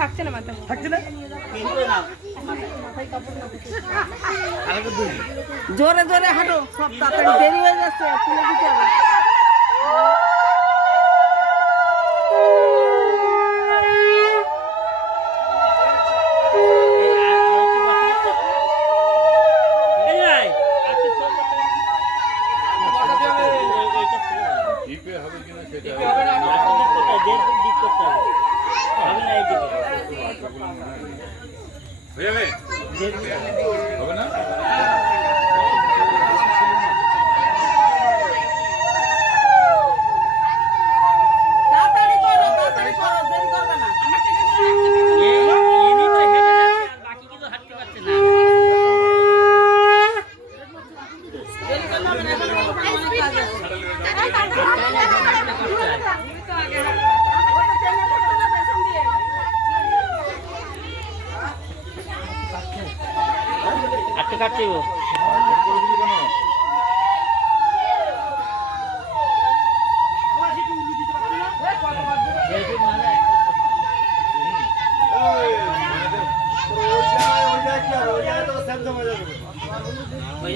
থাকছে না মাথা থাকছে না জোরে জোরে হাঁটো, সব তাড়াতাড়ি দেরি হয়ে যাচ্ছে, তুলে দিতে হবে। হবে না তাড়াতাড়ি করো, তাড়াতাড়ি করো, দেরি করবে না। দেরি করলে হবে না, এখন অনেক কাজ আছে। কাটছে ওই